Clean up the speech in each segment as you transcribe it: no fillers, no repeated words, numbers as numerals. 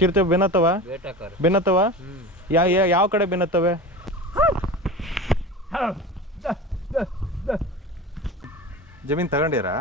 ಚಿರತೆ ಬೆನ್ನತ್ತವ ಬೆನ್ನತ್ತವ ಯಾವ ಕಡೆ ಬೆನ್ನತ್ತವೆ? ಜಮೀನು ತಗೊಂಡಿರಾ?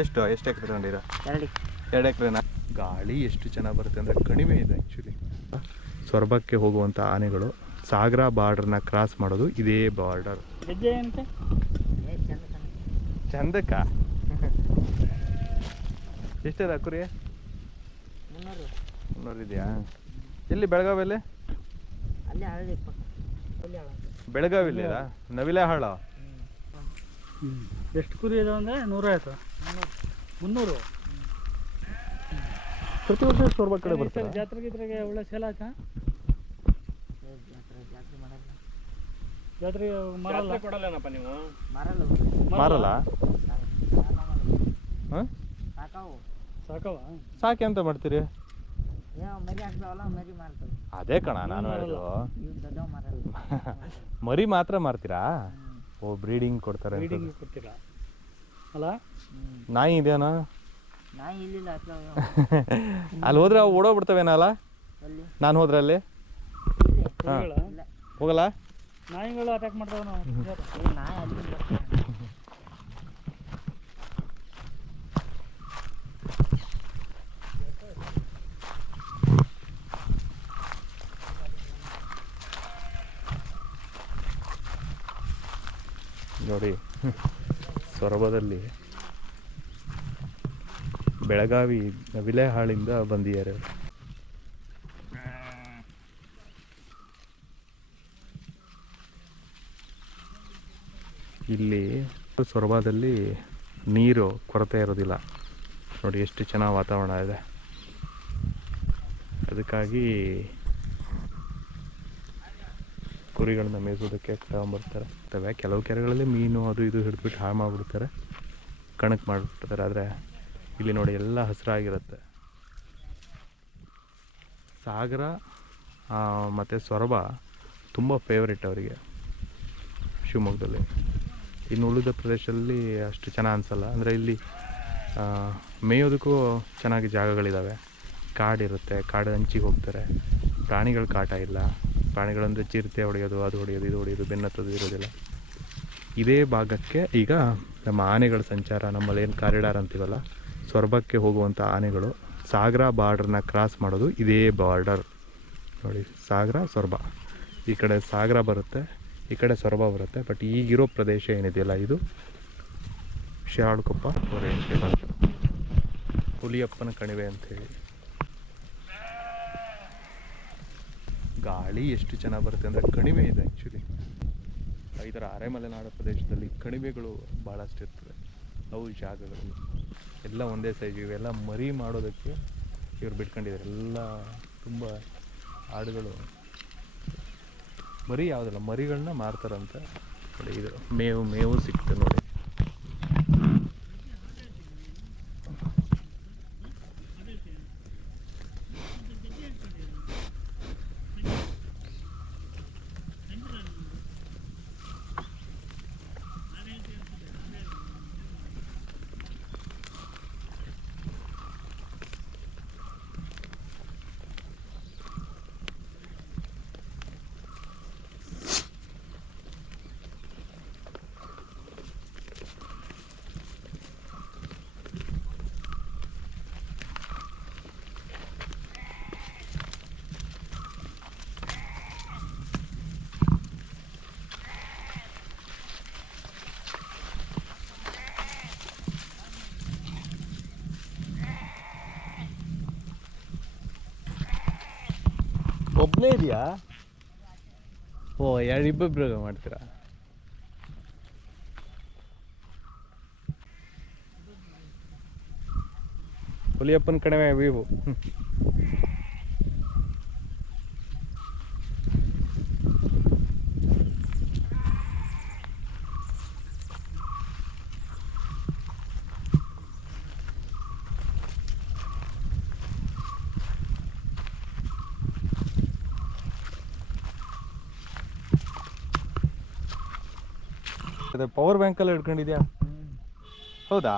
ಎಷ್ಟು ಎಕರೆ ತಗೊಂಡಿರಾ? 2 ಎಕರೆನಾ? ಗಾಳಿ ಎಷ್ಟು ಚೆನ್ನಾಗಿ ಬರುತ್ತೆ ಅಂದರೆ ಕಡಿಮೆ ಇದೆ ಆ್ಯಕ್ಚುಲಿ. ಸೊರಬಕ್ಕೆ ಹೋಗುವಂಥ ಆನೆಗಳು ಸಾಗರ ಬಾರ್ಡರ್ನ ಕ್ರಾಸ್ ಮಾಡೋದು ಇದೇ ಬಾರ್ಡರ್. ಚಂದಕ್ಕ ಎಷ್ಟದ ಕುರಿ? 300 ಇದೆಯಾ? ಎಲ್ಲಿ ಬೆಳಗಾವಿಯಲ್ಲಿ? ಬೆಳಗಾವಿಯಲ್ಲಿ ನವಿಲೆ ಹಾಳ. ಎಷ್ಟು ಕುರಿ ಇದಾವೆ ಅಂದರೆ 100 ಆಯ್ತು. 300 ಪ್ರತಿ ವರ್ಷ ಸೊರಬ ಕಡೆ ಬರ್ತಾರೆ. ಜಾತ್ರೆಗೆ ಒಳ್ಳೆ ಸೇಲ್ ಆಯ್ತಾ? ಜಾತ್ರೆಗೆ ಮಾರಲ್ಲ ಕೊಡಲ್ಲನಪ್ಪ ನೀವು? ಮಾರಲ್ಲ. ಹಾಂ ಸಾಕವ ಸಾಕೆ ಅಂತ ಮಾಡ್ತೀರಿ? ಅದೇ ಕಣ ನಾನು ಹೇಳೋದು. ಮರಿ ಮಾತ್ರ ಮಾರ್ತೀರಾ? ಓ ಬ್ರೀಡಿಂಗ್ ಕೊಡ್ತಾರೆ. ಕೊಡ್ತೀರಾ ಅಲ್ಲ? ನಾಯಿ ಇದೆಯಾ? ಅಲ್ಲಿ ಹೋದ್ರೆ ಅವು ಓಡೋಗ್ಬಿಡ್ತವೇನಲ್ಲ? ನಾನು ಹೋದ್ರೆ ಅಲ್ಲಿ ಹೋಗಲ್ಲ? ನಾಯಿಗಳು ಅಟ್ಯಾಕ್ ಮಾಡ್ತಾವ ನಾವು. ನೋಡಿ ಸೊರಬದಲ್ಲಿ ಬೆಳಗಾವಿ ನವಿಲೆಹಾಳಿಂದ ಬಂದಿದ್ದಾರೆ. ಇಲ್ಲಿ ಸೊರಬದಲ್ಲಿ ನೀರು ಕೊರತೆ ಇರೋದಿಲ್ಲ. ನೋಡಿ ಎಷ್ಟು ಚೆನ್ನಾಗಿ ವಾತಾವರಣ ಇದೆ. ಅದಕ್ಕಾಗಿ ಕುರಿಗಳನ್ನ ಮೇಯಿಸೋದಕ್ಕೆ ತಗೊಂಬರ್ತಾರೆ. ಕೆಲವು ಕೆರೆಗಳಲ್ಲಿ ಮೀನು ಅದು ಇದು ಹಿಡಿದ್ಬಿಟ್ಟು ಹಾಳು ಮಾಡಿಬಿಡ್ತಾರೆ, ಕಣಕ್ಕೆ ಮಾಡಿಬಿಡ್ತಾರೆ. ಆದರೆ ಇಲ್ಲಿ ನೋಡಿ ಎಲ್ಲ ಹಸಿರಾಗಿರುತ್ತೆ. ಸಾಗರ ಮತ್ತು ಸೊರಬ ತುಂಬ ಫೇವ್ರೇಟ್ ಅವರಿಗೆ ಶಿವಮೊಗ್ಗದಲ್ಲಿ. ಇನ್ನು ಉಳಿದ ಪ್ರದೇಶದಲ್ಲಿ ಅಷ್ಟು ಚೆನ್ನಾಗಿ ಅನಿಸಲ್ಲ. ಅಂದರೆ ಇಲ್ಲಿ ಮೇಯೋದಕ್ಕೂ ಚೆನ್ನಾಗಿ ಜಾಗಗಳಿದ್ದಾವೆ, ಕಾಡಿರುತ್ತೆ, ಕಾಡು ಹಂಚಿಗೆ ಹೋಗ್ತಾರೆ, ಪ್ರಾಣಿಗಳ ಕಾಟ ಇಲ್ಲ. ಪ್ರಾಣಿಗಳಂದರೆ ಚಿರತೆ ಹೊಡೆಯೋದು, ಅದು ಹೊಡೆಯೋದು, ಇದು ಹೊಡೆಯೋದು, ಬೆನ್ನತ್ತೋದು ಇರೋದಿಲ್ಲ. ಇದೇ ಭಾಗಕ್ಕೆ ಈಗ ನಮ್ಮ ಆನೆಗಳ ಸಂಚಾರ, ನಮ್ಮಲ್ಲಿ ಏನು ಕಾರಿಡಾರ್ ಅಂತೀವಲ್ಲ, ಸೊರಬಕ್ಕೆ ಹೋಗುವಂಥ ಆನೆಗಳು ಸಾಗರ ಬಾರ್ಡರ್ನ ಕ್ರಾಸ್ ಮಾಡೋದು ಇದೇ ಬಾರ್ಡರ್. ನೋಡಿ ಸಾಗರ ಸೊರಬ, ಈ ಕಡೆ ಸಾಗರ ಬರುತ್ತೆ, ಈ ಕಡೆ ಸೊರಬ ಬರುತ್ತೆ. ಬಟ್ ಈಗಿರೋ ಪ್ರದೇಶ ಏನಿದೆಯಲ್ಲ ಇದು ಶಿರಾಳಕೊಪ್ಪ ಹುಲಿಯಪ್ಪನ ಕಣಿವೆ ಅಂಥೇಳಿ. ಗಾಳಿ ಎಷ್ಟು ಚೆನ್ನಾಗಿ ಬರುತ್ತೆ ಅಂದರೆ ಕಣಿವೆ ಇದೆ ಆ್ಯಕ್ಚುಲಿ. ಈ ಥರ ಅರೆಮಲೆನಾಡು ಪ್ರದೇಶದಲ್ಲಿ ಕಣಿವೆಗಳು ಭಾಳಷ್ಟು ಇರ್ತದೆ. ಅವು ಜಾಗಗಳಲ್ಲಿ ಎಲ್ಲ ಒಂದೇ ಸೈಜ್. ಇವೆಲ್ಲ ಮರಿ ಮಾಡೋದಕ್ಕೆ ಇವ್ರು ಬಿಟ್ಕೊಂಡಿದ್ದಾರೆ. ಎಲ್ಲ ತುಂಬ ಆಡುಗಳು ಮರಿ ಯಾವುದಿಲ್ಲ, ಮರಿಗಳನ್ನ ಮಾರ್ತಾರಂತೆ. ನೋಡಿ ಇದು ಮೇವು ಸಿಕ್ತು ನೋಡಿ. ಒಬ್ಬನೇ ಇದೆಯಾ? ಓ ಇಬ್ಬರು ಮಾಡ್ತೀರಾ? ಹುಲಿಯಪ್ಪನ ಕಣಿವೆ ವೀವು. ಅದೇ ಪವರ್ ಬ್ಯಾಂಕಲ್ಲಿ ಹಿಡ್ಕೊಂಡಿದ್ಯಾ? ಹೌದಾ?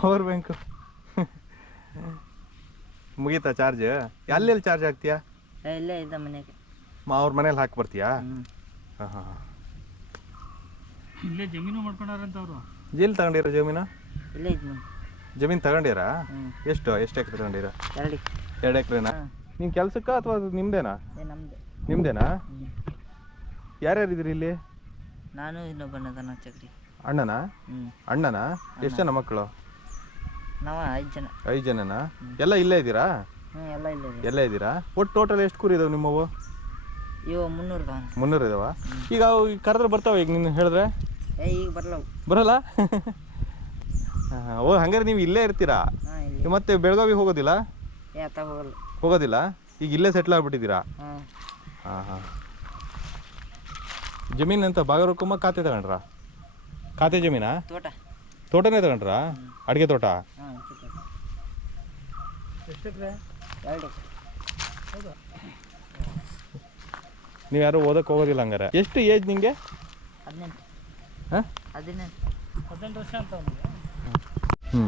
ಪವರ್ ಬ್ಯಾಂಕ್ ಮುಗೀತಾ ಚಾರ್ಜ್? ಎಲ್ಲೆಲ್ಲಿ ಚಾರ್ಜ್ ಹಾಕ್ತೀಯಾ? ಇಲ್ಲೇ ಇದ್ದ ಮನೆಗೆ. ಅವ್ರ ಮನೇಲಿ ಹಾಕಿ ಬರ್ತೀಯಾ? ಹ್ಞೂ. ಹಾಂ ಹಾಂ. ಇಲ್ಲೇ ಜಮೀನು ಮಾಡ್ಕೊಂಡಾರಂತ ಅವರು. ಎಲ್ಲಿ ತಗೊಂಡಿರ ಜಮೀನು? ಇಲ್ಲೇ ಇದ್ದು. ಜಮೀನು ತಗೊಂಡಿರಾ? ಹ್ಞೂ. ಎಷ್ಟು ಎಕರೆ ತಗೊಂಡಿರ? 2 ಎಕರೆನಾ? ನೀನು ಕೆಲ್ಸಕ್ಕ ಅಥವಾ ನಿಮ್ದೇನಾ? ನಮ್ದು. ನಿಮ್ದೇನಾ? ಯಾರ್ಯಾರು ಇದ್ರಿ ಇಲ್ಲಿ? ನಾನು ಇನ್ನೊಬ್ಬನದನ ಚಕ್ರಿ. ಅಣ್ಣನಾ? ಹ್ಞೂ. ಅಣ್ಣನಾ? ಎಷ್ಟು ಜನ ಮಕ್ಕಳು? ನಾವು 5 ಜನ. 5 ಜನನಾ? ಎಲ್ಲ ಇಲ್ಲೇ ಇದ್ದೀರಾ? ಹ್ಞೂ, ಎಲ್ಲ ಇಲ್ಲೇ ಇದೆ. ಎಲ್ಲ ಇದ್ದೀರಾ? ಒಟ್ಟು ಟೋಟಲ್ ಎಷ್ಟು ಕುರಿ ಇದಾವೆ ನಿಮ್ಮವು? ಇವು 300 ದಾನ. 300 ಇದಾವ? ಈಗ ಅವು ಕರೆದ್ರೆ ಬರ್ತಾವೆ ಈಗ ನೀನು ಹೇಳಿದ್ರೆ? ಈಗ ಬರಲ್ಲ. ಬರಲ್ಲ? ಓ ಹಂಗಾರೆ ನೀವು ಇಲ್ಲೇ ಇರ್ತೀರಾ? ಹಾಂ, ಇಲ್ಲಿ. ಮತ್ತೆ ಬೆಳಗಾವಿ ಹೋಗೋದಿಲ್ಲ? ಹೋಗಲ್ಲ. ಹೋಗೋದಿಲ್ಲ? ಈಗ ಇಲ್ಲೇ ಸೆಟ್ಲ್ ಆಗ್ಬಿಟ್ಟಿದ್ದೀರಾ? ಹಾಂ. ಹಾಂ ಹಾಂ. ಜಮೀನು ಅಂತ ಬಾಗರಕೊಮ್ಮ ಖಾತೆ ತಗೊಂಡ್ರಾ? ಖಾತೆ ಜಮೀನಾ? ತೋಟನೇ ತಗೊಂಡ್ರಾ? ಅಡುಗೆ ತೋಟ? ಹಾಂ. ಎಷ್ಟು ಎಕರೆ? 2 ಎಕರೆ. ಹೌದಾ? ನೀವು ಯಾರು ಓದಕ್ಕೆ ಹೋಗೋದಿಲ್ಲ ಹಂಗಾರೆ? ಎಷ್ಟು ಏಜ್ ನಿಮಗೆ? 18. ಹಾಂ, 18 ವರ್ಷ ಅಂತ ಅವನಿಗೆ. ಹ್ಞೂ.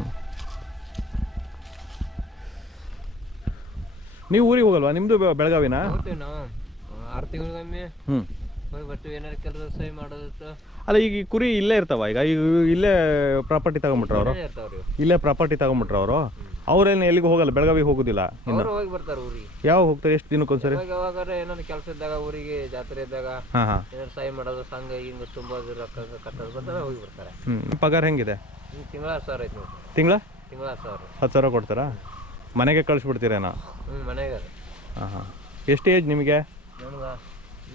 ನೀವು ಊರಿಗೆ ಹೋಗಲ್ವಾ? ನಿಮ್ಮದು ಬೆಳಗಾವಿನಾ? ಹೋಗ್ತೀವಿ ನಾವು 6 ತಿಂಗಳಿಗೊಮ್ಮೆ ಹ್ಞೂ. ಹೋಗಿ ಬರ್ತೀವಿ. ಏನಾರು ಕೆಲಸ ಸಹಿ ಮಾಡೋದಿತ್ತು ಅಲ್ಲ ಈಗ ಈ ಕುರಿ ಇಲ್ಲೇ ಇರ್ತಾವ? ಈಗ ಇಲ್ಲೇ ಪ್ರಾಪರ್ಟಿ ತಗೊಂಬಿಟ್ರ ಅವರು? ಇರ್ತಾವ್ರಿ. ಇಲ್ಲೇ ಪ್ರಾಪರ್ಟಿ ತಗೊಂಬಿಟ್ರ ಅವರು? ಅವ್ರೇನು ಎಲ್ಲಿಗೂ ಹೋಗಲ್ಲ? ಬೆಳಗಾವಿಗೆ ಹೋಗೋದಿಲ್ಲ ಇನ್ನು? ಅವ್ರು ಹೋಗಿ ಬರ್ತಾರೆ ಊರಿಗೆ. ಯಾವಾಗ ಹೋಗ್ತಾರೆ? ಎಷ್ಟು ದಿನಕ್ಕೊಂದ್ಸರಿ? ಯಾವಾಗಾರ ಏನಾದ್ರು ಕೆಲಸ ಇದ್ದಾಗ ಊರಿಗೆ, ಜಾತ್ರೆ ಇದ್ದಾಗ ಹಾಂ ಹಾಂ. ಏನಾರು ಸಹಿ ಮಾಡೋದು, ಸಂಘ ಹಿಂಗೆ ತುಂಬೋದು, ರೊಕ್ಕ ಕಟ್ಟೋದು ಬರ್ತಾರೆ, ಹೋಗಿ ಬರ್ತಾರೆ. ಹ್ಞೂ. ಪಗಾರ ಹೆಂಗಿದೆ? ತಿಂಗಳ 10,000 ಐತೆ ನೋಡಿ. ತಿಂಗಳ 10,000. 10,000 ಕೊಡ್ತಾರಾ? ಮನೆಗೆ ಕಳಿಸ್ಬಿಡ್ತೀರೇನೋ? ಮನೆಗೆ. ಹಾಂ ಹಾಂ. ಎಷ್ಟು ಏಜ್ ನಿಮಗೆ? ನಮ್ಗೆ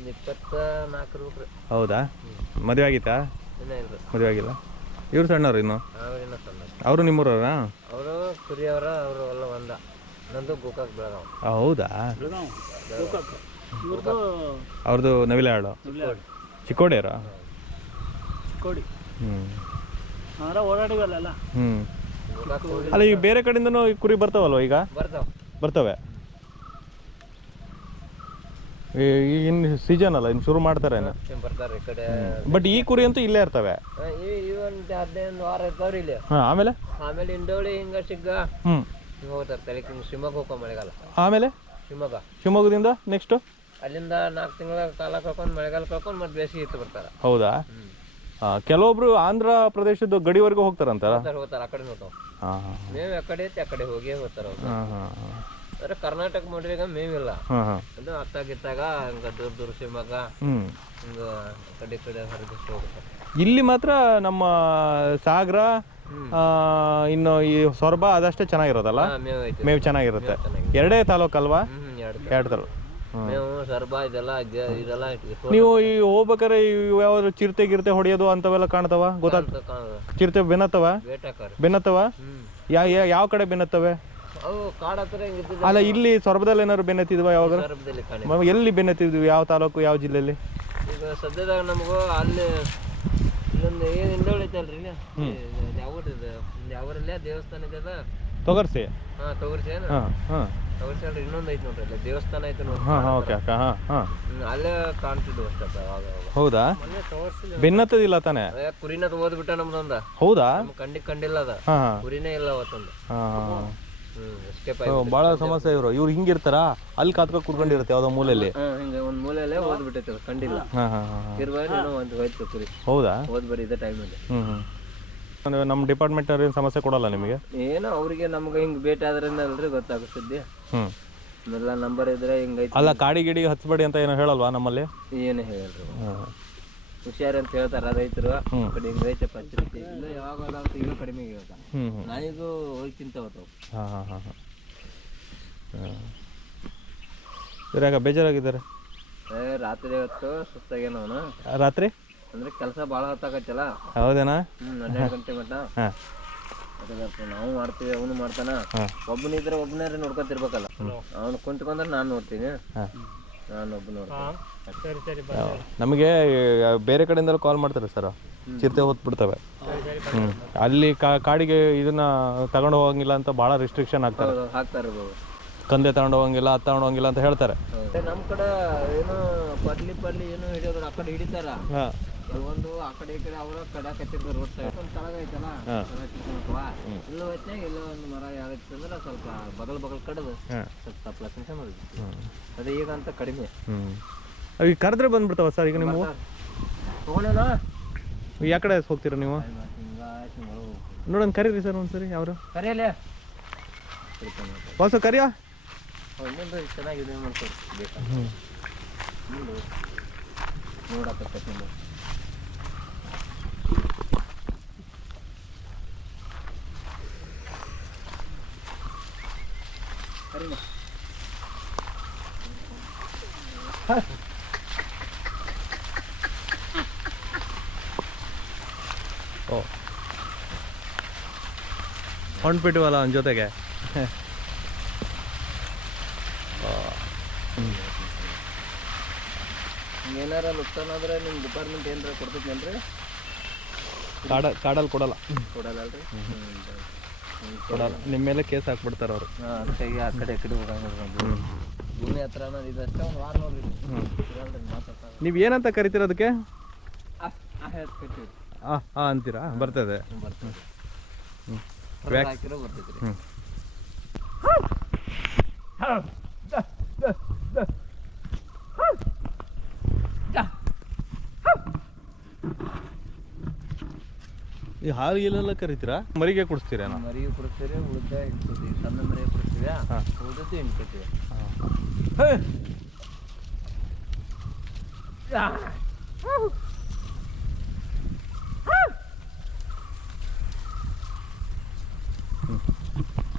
24 ಇರ್ಬೇಕು ರೀ. ಹೌದಾ? ಮದುವೆ ಆಗಿತ್ತಾ? ಇನ್ನೂ ಇಲ್ಲ. ಮದುವೆ ಆಗಿಲ್ಲ? ಇವ್ರು ಸಣ್ಣವ್ರು ಇನ್ನು? ಅವ್ರಿನ್ನ ಸಣ್ಣ. ಅವರು ನಿಮ್ಮೂರವ್ರಾ? ಅವರು ಕುರಿಯವರ, ಅವರು ಎಲ್ಲ ಒಂದ. ನಂದು ಗೋಕಾಕ್ ಬೆಳಗಾವ್. ಹೌದಾ? ಇವ್ರದ್ದು ಅವ್ರದ್ದು ನವಿಲಾಳು ಚಿಕ್ಕೋಡಿಯರ? ಚಿಕ್ಕೋಡಿ. ಹ್ಞೂ. ಅಂದ್ರೆ ಓಡಾಡಿವಲ್ಲ. ಹ್ಞೂ. ಗೋಕಾಕ್ ಹೋಗಿ ಅಲ್ಲ ಈಗ ಬೇರೆ ಕಡೆಯಿಂದನೂ ಈ ಕುರಿ ಬರ್ತಾವಲ್ವ ಈಗ? ಬರ್ತವೆ. ಇನ್ನು ಸೀಸನ್ ಅಲ್ಲ, ಇನ್ನು ಶುರು ಮಾಡ್ತಾರೇನು? ಬರ್ತಾರೆ ಈ ಕಡೆ. ಬಟ್ ಈ ಕುರಿ ಅಂತೂ ಇಲ್ಲೇ ಇರ್ತವೆ. ಒಂದು 15 ವಾರ ಇರ್ತಾವ್ರಿ ಇಲ್ಲಿ. ಹಾಂ. ಆಮೇಲೆ ಇಂಡೋಳಿ ಹಿಂಗ ಸಿಗ್ಗ ಹ್ಞೂ ಹೋಗ್ತಾರೆ. ತಲೆ ಶಿವಮೊಗ್ಗ ಹೋಗ್ಕೊಂಡು ಮಳೆಗಾಲ. ಆಮೇಲೆ ಶಿವಮೊಗ್ಗದಿಂದ ನೆಕ್ಸ್ಟು ಅಲ್ಲಿಂದ 4 ತಿಂಗಳ ಕಾಲ ಕಳ್ಕೊಂಡು ಮಳೆಗಾಲ ಕಳ್ಕೊಂಡು ಮತ್ತೆ ಬೇಸಿಗೆ ಇತ್ತು ಬರ್ತಾರೆ. ಹೌದಾ? ಕೆಲವೊಬ್ರು ಆಂಧ್ರ ಪ್ರದೇಶದ ಗಡಿವರೆಗೂ ಹೋಗ್ತಾರಂತಾರ? ಹೋಗ್ತಾರೆ. ಆ ಕಡೆ ನೋಡ್ತಾವ. ಹಾಂ ಹಾಂ. ಮೇವು ಆ ಕಡೆ ಐತಿ, ಆ ಕಡೆ ಹೋಗಿ ಹೋಗ್ತಾರೆ. ಹಾಂ ಹಾಂ ಹಾಂ. ಅಂದ್ರೆ ಕರ್ನಾಟಕ ಮಾಡಿದಾಗ ಮೇವಿಲ್ಲ. ಹಾಂ ಹಾಂ. ಅದು ಅತ್ತಾಗಿತ್ತಾಗ ಹಂಗ ದೂರ ಶಿವಮೊಗ್ಗ ಹಿಂಗ ಕಡೆ ಹರಿದಿಷ್ಟು ಹೋಗ್ತಾರೆ. ಇಲ್ಲಿ ಮಾತ್ರ ನಮ್ಮ ಸಾಗರ, ಇನ್ನು ಈ ಸೊರಬ ಅದಷ್ಟೇ ಚೆನ್ನಾಗಿರೋದಲ್ಲ? ಮೇವು ಚೆನ್ನಾಗಿರುತ್ತೆ. 2 ತಾಲೂಕಲ್ವಾ? 2 ತಾಲೂಕು. ಮೇವು ಸರ್ಬ ಇದೆಲ್ಲ ನೀವು ಈ ಹೋಗ್ಬೇಕಾರೆ ಯಾವ್ದು ಚಿರತೆ ಗಿರ್ತೆ ಹೊಡೆಯೋದು ಅಂತವೆಲ್ಲ ಕಾಣ್ತಾವ? ಗೊತ್ತಾಗ್ತದೆ? ಚಿರತೆ ಬೆನ್ನತ್ತವ? ಯಾವ ಕಡೆ ಬೆನ್ನತ್ತವೆ? ಅಲ್ಲ ಇಲ್ಲಿ ಸೊರಬದಲ್ಲಿ ಏನಾದ್ರು ಬೆನ್ನತ್ತಿದ್ವ? ಯಾವಾಗ ಎಲ್ಲಿ ಬೆನ್ನತ್ತಿದ್ವಿ? ಯಾವ ತಾಲೂಕು, ಯಾವ ಜಿಲ್ಲೆಯಲ್ಲಿ? ಈಗ ಸದ್ಯದಾಗ ನಮಗೂ ಅಲ್ಲಿ ಇಲ್ಲೊಂದು ಏನು ಹಿಂದೋಳಿ ಐತಲ್ರಿ, ಇಲ್ಲಿ ಯಾವ್ರಲ್ಲೇ ದೇವಸ್ಥಾನ ಇದೆಲ್ಲ ತೊಗರ್ಸಿ. ಹಾಂ ತೊಗರ್ಸಿ. ಏನು ತೊಗರ್ಸಿ ಅಲ್ರಿ, ಇನ್ನೊಂದು ಐತಿ ನೋಡ್ರಿ, ಅಲ್ಲಿ ದೇವಸ್ಥಾನ ಐತೆ ನೋಡಿ. ಹಾಂ ಹಾಂ. ಓಕೆ ಅಕ್ಕ. ಹಾಂ ಹಾಂ. ಅಲ್ಲೇ ಕಾಣ್ತಿದ್ವು ಅಷ್ಟೇ ಅವಾಗ. ಹೌದಾ? ಬೆನ್ನತ್ತದಿಲ್ಲ ತಾನೆ? ಕುರಿನ ಓದ್ಬಿಟ್ಟ ನಮ್ದೊಂದ. ಹೌದಾ? ಕಂಡಿಲ್ಲ ಅದ. ಹಾಂ ಹಾಂ. ಕುರಿನೇ ಇಲ್ಲ ಅವತ್ತೊಂದು. ಹಾಂ. ಭಾಳ ಸಮಸ್ಯೆ ಇವ್ರು ಹಿಂಗಿರ್ತಾರ, ಅಲ್ಲಿ ಕಾತ್ಕ ಕುತ್ಕೊಂಡಿರುತ್ತೆ ಯಾವ್ದೋ ಮೂಲೆಯಲ್ಲಿ. ಹಿಂಗೆ ಒಂದು ಮೂಲೆಯಲ್ಲೇ ಓದ್ಬಿಟ್ಟೈತೆ, ಕಂಡಿಲ್ಲ. ಹಾಂ ಹಾಂ ಹಾಂ. ಇರ್ಬಾರ್ದು ಒಂದು ಹೋಯ್ತು ಕುರಿ. ಹೌದಾ? ಓದ್ಬರಿ ಇದೇ ಟೈಮಲ್ಲಿ. ಹ್ಞೂ ಹ್ಞೂ. ನಮ್ಮ ಡಿಪಾರ್ಟ್ಮೆಂಟ್ ಏನು ಸಮಸ್ಯೆ ಕೊಡಲ್ಲ ನಿಮಗೆ? ಏನೋ ಅವ್ರಿಗೆ ನಮ್ಗೆ ಹಿಂಗೆ ಭೇಟಿ ಆದ್ರಿಂದ ಅಲ್ರಿ ಗೊತ್ತಾಗುತ್ತೆ. ಹ್ಞೂ. ಆಮೇಲೆ ನಂಬರ್ ಇದ್ರೆ ಹಿಂಗೈತಿ. ಅಲ್ಲ ಕಾಡಿ ಗಿಡಿ ಹಚ್ಬೇಡಿ ಅಂತ ಏನೋ ಹೇಳಲ್ವಾ ನಮ್ಮಲ್ಲಿ? ಏನು ಹೇಳ್ರಿ, ಹುಷಾರ್ ಅಂತ ಹೇಳ್ತಾರ ರೈತರು. ಕಡೆ ಹಿಂಗೈತೆ ಪರಿಸ್ಥಿತಿ ಇಲ್ಲ, ಯಾವಾಗ ಈಗ ಕಡಿಮೆ ಹೇಳ್ತಾರೆ. ನಾನೀಗೂ ಹೋಗಿ ತಿಂತಾವತ್ತವು. ಹಾಂ ಹಾಂ ಹಾಂ ಹಾಂ. ಇವ್ರಾಗ ಬೇಜಾರಾಗಿದ್ದಾರೆ? ರಾತ್ರಿ ಹೊತ್ತು ಸುಸ್ತಾಗೇನವನು. ರಾತ್ರಿ ಅಂದ್ರೆ ಕೆಲಸ ಭಾಳ ಹೊತ್ತಾಗತ್ತಲ್ಲ. ಹೌದೇನಾ? 12 ಗಂಟೆ ಮಟ್ಟ. ಹಾಂ. ನಾವು ಮಾಡ್ತೀವಿ, ಅವನು ಮಾಡ್ತಾನ. ಒಬ್ಬನಿದ್ರೆ ಒಬ್ಬನೇ ನೋಡ್ಕೊತಿರ್ಬೇಕಲ್ಲ. ಅವನು ಕುಂತ್ಕೊಂಡ್ರೆ ನಾನು ನೋಡ್ತೀನಿ, ನಾನು ಒಬ್ಬ ನೋಡ್ತೀನಿ. ನಮಗೆ ಬೇರೆ ಕಡೆಯಿಂದಲೂ ಕಾಲ್ ಮಾಡ್ತಾರೆ ಸರ್, ಚಿರತೆ ಹೊತ್ಬಿಡ್ತವೆ. ಅಲ್ಲಿ ಕಾಡಿಗೆ ಇದನ್ನ ತಗೊಂಡು ಹೋಗಂಗಿಲ್ಲ ಅಂತ ಭಾಳ ರಿಸ್ಟ್ರಿಕ್ಷನ್ ಹಾಕ್ತಾರೆ. ಕಂದೆ ತಗೊಂಡು ಹೋಗಂಗಿಲ್ಲ, ಅದು ತಗೊಂಡು ಹೋಗಂಗಿಲ್ಲ ಅಂತ ಹೇಳ್ತಾರೆ. ನಮ್ಮ ಕಡೆ ಏನು ಪಡ್ಲಿ ಏನು ಹಿಡಿಯೋದು, ಆ ಕಡೆ ಹಿಡಿತಾರ. ಕೆಲವೊಂದು ಆ ಕಡೆ ಈ ಕಡೆ ಅವರ ಕಡಾಕತ್ತಿರ್ತಾರೆ ರೋಡ್ ಸೈಡ್ ಒಂದು ತಳಗ ಐತಲ್ಲ ಹಾಂ. ಇಲ್ಲ ಹೊತ್ತಿನಾಗ ಇಲ್ಲ ಒಂದು ಮರ ಯಾವತ್ತು ಅಂದ್ರೆ ಸ್ವಲ್ಪ ಬಗಲ್ ಕಡದು ಹಾಂ. ಸ್ವಲ್ಪ ತಪ್ಪಲ ಕೆಲಸ ಮಾಡಿದ್ವಿ ಅದೇ ಈಗ ಅಂತ ಕಡಿಮೆ ಈಗ ಕರೆದ್ರೆ ಬಂದ್ಬಿಡ್ತಾವ ಸರ್ ಈಗ ನೀವು ತಗೊಂಡೇನೋ ಯಾವ ಕಡೆ ಹೋಗ್ತೀರಾ ನೀವು ನೋಡೋಣ ಕರೀರಿ ಸರ್ ಒಂದ್ಸರಿ ಯಾರು ಕರೆಯಲ್ಲೇ ಹೊಸ ಕರಿಯಾ ಮುಂದೆ ಚೆನ್ನಾಗಿದೆ ಮಾಡ್ತಾರೆ ಬೇಕಾ ಮುಂದೆ ನೋಡಕತ್ತೈತಿ ಸರಿನಾ ಓ ಹೊಂಟ್ಬಿಟ್ಟಿವಲ್ಲ ಅವನ ಜೊತೆಗೆ ಏನಾರ ನುಕ್ಸಾನ್ ಆದ್ರೆ ನಿಮ್ಮ ಡಿಪಾರ್ಟ್ಮೆಂಟ್ ಏನಾರ ಕೊಡ್ತೈತೇನ್ರಿ ಕಾಡಲ್ಲಿ ಕೊಡಲ್ಲ ಕೊಡಲ್ಲಲ್ರಿ ಕೊಡಲ್ಲ ನಿಮ್ಮ ಮೇಲೆ ಕೇಸ್ ಹಾಕ್ಬಿಡ್ತಾರೆ ಅವರು ಅದಕ್ಕಾಗಿ ಆ ಕಡೆ ಹೋಗಂಗಿಲ್ಲ ಭೂಮಿ ಹತ್ರ ಅನ್ನೋದು ಇದಷ್ಟೇ ಒಂದು ವಾರ ನೋಡ್ರಿ ಮಾತಾಡ್ತಾರೆ ನೀವು ಏನಂತ ಕರಿತೀರ ಅದಕ್ಕೆ ಹೇಳ್ತೀವಿ ಅಂತೀರಾ ಬರ್ತದೆ ಬರ್ತದೆ ಹಾಕಿರೋ ಬರ್ತೈತ್ರಿ ಈ ಹಾಲು ಗೀಲೆಲ್ಲ ಕರಿತೀರಾ ಮರಿಗೆ ಕುಡಿಸ್ತೀರೇನೋ ಮರಿಗೆ ಕೊಡ್ತೀರಿ ಉಳ್ದ ಇಡ್ತೀವಿ ಸಣ್ಣ ಮರಿ ಕೊಡ್ತೀವಿ ಉಳ್ದದ್ದು ಹಿಂಡ್ಕೊತೀವಿ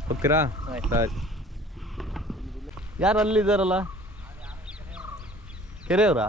ಹೋಗ್ತೀರಾ ಸರಿ ಯಾರು ಅಲ್ಲಿದ್ದಾರಲ್ಲ ಕೆರೆಯವರಾ